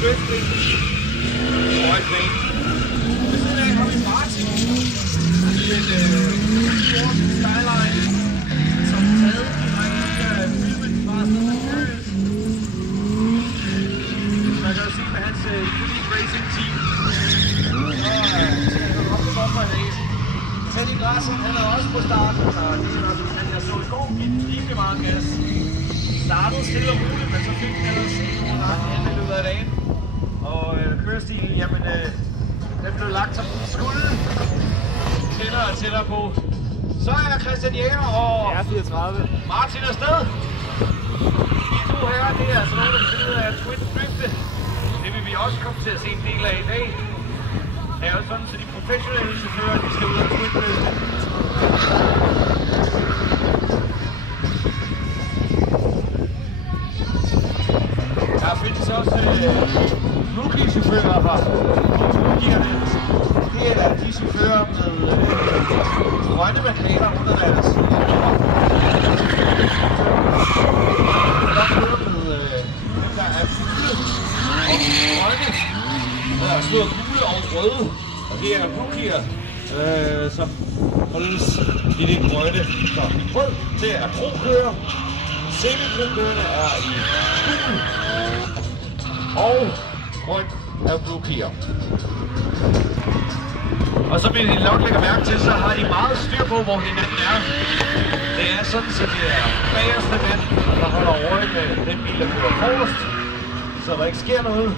drifting og et bane. Ved siden af har vi Martin i en Ford Skyline, som taget direkte af filmen Fast and Furious. Man kan jo se med hans Elite Racing Team. Så op for en race. Teddy Larsen, han er også på starten, og det er også, at jeg så i går give lige meget gas. Startede stille og roligt, men så fik han ellers nogle ret hen i løbet af dagen. Og kørestilen, jamen, den blev lagt som den skulle. Tættere og tættere på. Så er Christian Jæger og Martin afsted. De to her, det er altså nogle, der finder af Twin Drifte. Det vil vi også komme til at se en del af i dag. Det er jo sådan, så de professionelle chauffører, de skal ud af Twin Drifte. Der findes også rookie-chauffører her. Rookierne, det er de chauffører med grønne markader under deres hjelmer. Der kører med dem, der er gule og grønne. Der er stået gule og røde, og det er rookier, som holdes i det grønne. Så rød, det er pro-kører. Semi-pro-kørende er i gul. Og grøn er rookier. Og som I nok lægger mærke til, så har de meget styr på, hvor hinanden er. Det er sådan, at det er bagerste mand, der holder øje med den bil, der kører forrest, så der ikke sker noget.